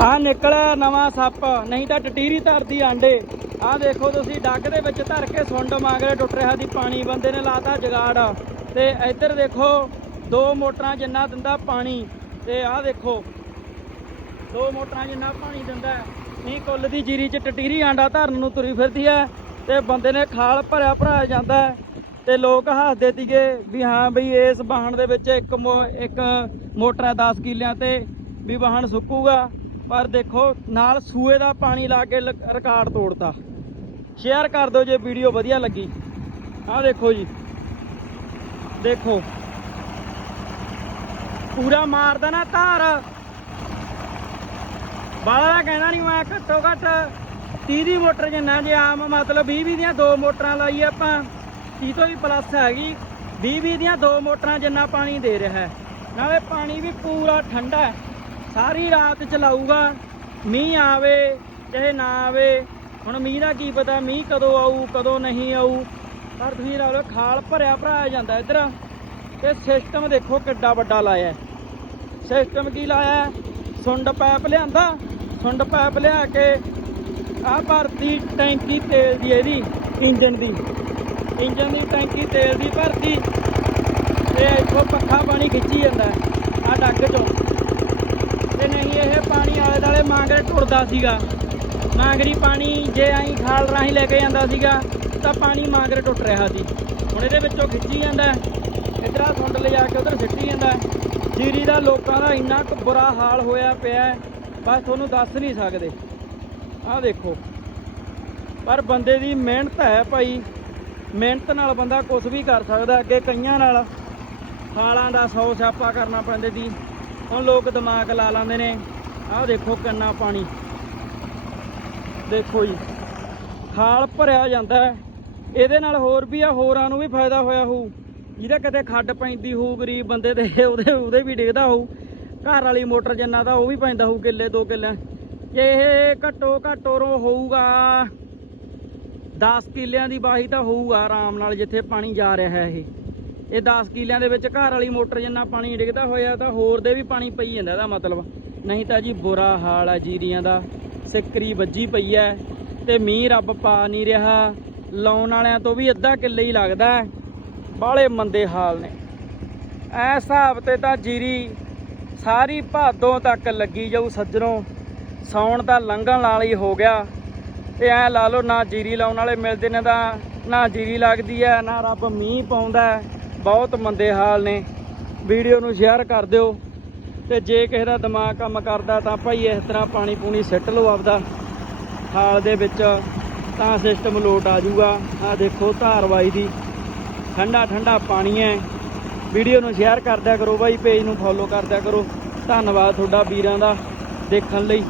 ਆ ਨਿਕਲਿਆ ਨਵਾਂ ਸੱਪ, ਨਹੀਂ ਤਾਂ ਟਟੀਰੀ ਧਰਦੀ ਆਂਡੇ। ਆ ਦੇਖੋ ਤੁਸੀਂ, ਡੱਗ ਦੇ ਵਿੱਚ ਧਰ ਕੇ ਸੁੰਡ ਮੰਗਰੇ ਟੁੱਟ ਰਿਹਾ ਦੀ ਪਾਣੀ ਬੰਦੇ ਨੇ ਲਾਤਾ ਜਗਾੜ। ਤੇ ਇੱਧਰ ਦੇਖੋ, ਦੋ ਮੋਟਰਾਂ ਜਿੰਨਾ ਦਿੰਦਾ ਪਾਣੀ, ਤੇ ਆਹ ਦੇਖੋ, ਦੋ ਮੋਟਰਾਂ ਜਿੰਨਾ ਪਾਣੀ ਦਿੰਦਾ ਹੈ। ਨਹੀਂ ਕੁੱਲ ਦੀ ਜੀਰੀ 'ਚ ਟਟੀਰੀ ਆਂਡਾ ਧਰਨ ਨੂੰ ਤੁਰੀ ਫਿਰਦੀ ਹੈ, ਤੇ ਬੰਦੇ ਨੇ ਖਾਲ ਭਰਿਆ ਭਰਾਇਆ ਜਾਂਦਾ ਤੇ ਲੋਕ ਹੱਸਦੇ ਸੀਗੇ ਵੀ ਹਾਂ ਬਈ, ਇਸ ਵਾਹਣ ਦੇ ਵਿੱਚ ਇੱਕ ਮੋ- ਇੱਕ ਮੋਟਰ ਹੈ 10 ਕਿੱਲਿਆਂ ਤੇ, ਵੀ ਵਾਹਣ ਸੁੱਕੂਗਾ। ਪਰ ਦੇਖੋ, ਨਾਲ ਸੂਏ ਦਾ ਪਾਣੀ ਲਾ ਕੇ ਰਿਕਾਰਡ ਤੋੜਤਾ। ਸ਼ੇਅਰ ਕਰ ਦਿਓ ਜੇ ਵੀਡੀਓ ਵਧੀਆ ਲੱਗੀ। ਆਹ ਦੇਖੋ ਜੀ। ਦੇਖੋ। ਪੂਰਾ ਮਾਰਦਾ ਨਾ ਧਾਰ। ਬਾਲਾ ਦਾ ਕਹਿਣਾ ਨਹੀਂ ਮੈਂ ਘੱਟੋ ਘੱਟ 30 ਦੀ ਮੋਟਰ ਜਿੰਨਾ ਜੇ ਆਮ, ਮਤਲਬ 20 20 ਦੀਆਂ ਦੋ ਮੋਟਰਾਂ ਲਾਈ ਆਪਾਂ 30 ਤੋਂ ਵੀ ਪਲੱਸ ਹੈਗੀ। 20 20 ਦੀਆਂ ਦੋ ਮੋਟਰਾਂ ਜਿੰਨਾ ਪਾਣੀ ਦੇ ਰਿਹਾ ਹੈ। ਨਾਲੇ ਪਾਣੀ ਵੀ ਪੂਰਾ ਠੰਡਾ ਹੈ। ਸਾਰੀ ਰਾਤ ਚਲਾਊਗਾ। ਮੀਂਹ ਆਵੇ ਚਾਹੇ ਨਾ ਆਵੇ, ਹੁਣ ਮੀਂਹ ਦਾ ਕੀ ਪਤਾ, ਮੀਂਹ ਕਦੋਂ ਆਊ, ਕਦੋਂ ਨਹੀਂ ਆਊ। ਪਰ ਤੁਸੀਂ ਲਾ ਲਓ, ਖਾਲ ਭਰਿਆ ਭਰਾਇਆ ਜਾਂਦਾ ਇੱਧਰ। ਤੇ ਸਿਸਟਮ ਦੇਖੋ ਕਿੱਡਾ ਵੱਡਾ ਲਾਇਆ। ਸਿਸਟਮ ਕੀ ਲਾਇਆ? ਸੁੰਡ ਪਾਈਪ ਲਿਆਂਦਾ। ਸੁੰਡ ਪਾਈਪ ਲਿਆ ਕੇ ਆ ਭਰਤੀ ਟੈਂਕੀ ਤੇਲ ਦੀ ਇਹਦੀ ਇੰਜਨ ਦੀ। ਇੰਜਨ ਦੀ ਟੈਂਕੀ ਤੇਲ ਦੀ ਭਰਤੀ। ਤੇ ਇੱਥੋਂ ਪੱਖਾ ਪਾਣੀ ਖਿੱਚੀ ਜਾਂਦਾ ਆ ਡੱਗ ਚੋਂ। ਪਾਣੀ ਦਾਲੇ ਮਾਂਗਰੇ ਟੁੱਟਦਾ ਸੀਗਾ। ਮਾਂਗਰੀ ਪਾਣੀ ਜੇ ਆਈ ਖਾਲ ਰਾਹੀਂ ਲੈ ਕੇ ਜਾਂਦਾ ਸੀਗਾ, ਤਾਂ ਪਾਣੀ ਮਾਂਗਰੇ ਟੁੱਟ ਰਿਹਾ ਸੀ। ਹੁਣ ਇਹਦੇ ਵਿੱਚੋਂ ਖਿੱਚੀ ਜਾਂਦਾ ਇਧਰ ਆ ਸੁੰਡ ਲਿਜਾ ਕੇ ਉਧਰ ਸਿੱਟੀ ਜਾਂਦਾ ਜੀਰੀ ਦਾ ਲੋਕਾਂ ਦਾ ਇੰਨਾ ਕੁ ਬੁਰਾ ਹਾਲ ਹੋਇਆ ਪਿਆ ਬਸ ਤੁਹਾਨੂੰ ਦੱਸ ਨਹੀਂ ਸਕਦੇ। ਆਹ ਦੇਖੋ। ਪਰ ਬੰਦੇ ਦੀ ਮਿਹਨਤ ਹੈ ਭਾਈ। ਮਿਹਨਤ ਨਾਲ ਬੰਦਾ ਕੁਝ ਵੀ ਕਰ ਸਕਦਾ, ਅੱਗੇ ਕਈਆਂ ਨਾਲ। ਖਾਲਾਂ ਦਾ ਸੌ ਸਿਆਪਾ ਕਰਨਾ ਪੈਂਦੇ ਸੀ। ਹੁਣ ਲੋਕ ਦਿਮਾਗ ਲਾ ਲੈਂਦੇ ਨੇ। ਆਹ ਦੇਖੋ ਕਿੰਨਾ ਪਾਣੀ। ਦੇਖੋ ਜੀ, ਖਾਲ ਭਰਿਆ ਜਾਂਦਾ ਇਹਦੇ ਨਾਲ ਹੋਰ ਵੀ ਆ, ਹੋਰਾਂ ਨੂੰ ਵੀ ਫਾਇਦਾ ਹੋਇਆ ਹੋਊ। ਜਿਹਦੇ ਕਿਤੇ ਖੱਡ ਪੈਂਦੀ ਹੋਊ, ਗਰੀਬ ਬੰਦੇ ਦੇ, ਉਹਦੇ ਉਹਦੇ ਵੀ ਡਿੱਗਦਾ ਹੋਊ। ਘਰ ਵਾਲੀ ਮੋਟਰ ਜਿੰਨਾ ਦਾ, ਉਹ ਵੀ ਪੈਂਦਾ ਹੋਊ ਕਿੱਲੇ, ਦੋ ਕਿੱਲੇ ਇਹ ਘੱਟੋ ਘੱਟ ਉਰੋਂ ਹੋਊਗਾ 10 ਕਿੱਲਿਆਂ ਦੀ ਬਾਹੀ ਤਾਂ ਹੋਊਗਾ ਆਰਾਮ ਨਾਲ, ਜਿੱਥੇ ਪਾਣੀ ਜਾ ਰਿਹਾ ਹੈ ਇਹ। ਇਹ 10 ਕਿੱਲਿਆਂ ਦੇ ਵਿੱਚ ਘਰ ਵਾਲੀ ਮੋਟਰ ਜਿੰਨਾ ਪਾਣੀ ਡਿੱਗਦਾ ਹੋਇਆ, ਤਾਂ ਹੋਰ ਦੇ ਵੀ ਪਾਣੀ ਪਈ ਜਾਂਦਾ, ਇਹਦਾ ਮਤਲਬ। ਨਹੀਂ ਤਾਂ ਜੀ ਬੁਰਾ ਹਾਲ ਹੈ ਜੀਰੀਆਂ ਦਾ। ਸਿੱਕਰੀ ਵੱਜੀ ਪਈ ਹੈ ਤੇ ਮੀਂਹ ਰੱਬ ਪਾ ਨਹੀਂ ਰਿਹਾ। ਲਾਉਣ ਵਾਲਿਆਂ ਤੋਂ ਵੀ ਅੱਧਾ ਕਿੱਲੇ ਹੀ ਲੱਗਦਾ ਹੈ ਬਾਹਲੇ ਮੰਦੇ ਹਾਲ ਨੇ। ਐ ਹਿਸਾਬ ਤੇ ਤਾਂ ਜੀਰੀ ਸਾਰੀ ਭਾਦੋਂ ਤੱਕ ਲੱਗੀ ਜਾਊ ਸੱਜਣੋਂ। ਸੌਣ ਤਾਂ ਲੰਘਣ ਨਾਲ ਹੀ ਹੋ ਗਿਆ। ਤੇ ਐ ਲਾ ਲਓ ਨਾ ਜੀਰੀ ਲਾਉਣ ਵਾਲੇ ਮਿਲਦੇ ਨੇ ਤਾਂ ਨਾ ਜੀਰੀ ਲੱਗਦੀ ਐ, ਨਾ ਰੱਬ ਮੀਂਹ ਪਾਉਂਦਾ ਬਹੁਤ ਮੰਦੇ ਹਾਲ ਨੇ। ਵੀਡੀਓ ਨੂੰ ਸ਼ੇਅਰ ਕਰ ਦਿਓ। ਤੇ ਜੇ ਕਿਸੇ ਦਾ ਦਿਮਾਗ ਕੰਮ ਕਰਦਾ ਤਾਂ ਭਾਈ ਇਸ ਤਰ੍ਹਾਂ ਪਾਣੀ ਪੂਣੀ ਸਿੱਟ ਲਓ ਆਪਦਾ। ਹਾਲ ਦੇ ਵਿੱਚ ਤਾਂ ਸਿਸਟਮ ਲੋਟ ਆ ਜਾਊਗਾ। ਆ ਦੇਖੋ ਧਾਰਵਾਈ ਦੀ। ਠੰਡਾ ਠੰਡਾ ਪਾਣੀ ਹੈ। ਵੀਡੀਓ ਨੂੰ ਸ਼ੇਅਰ ਕਰਦਿਆ ਕਰੋ ਭਾਈ ਪੇਜ ਨੂੰ ਫੋਲੋ ਕਰਦਿਆ ਕਰੋ। ਧੰਨਵਾਦ ਤੁਹਾਡਾ ਵੀਰਾਂ ਦਾ ਦੇਖਣ ਲਈ।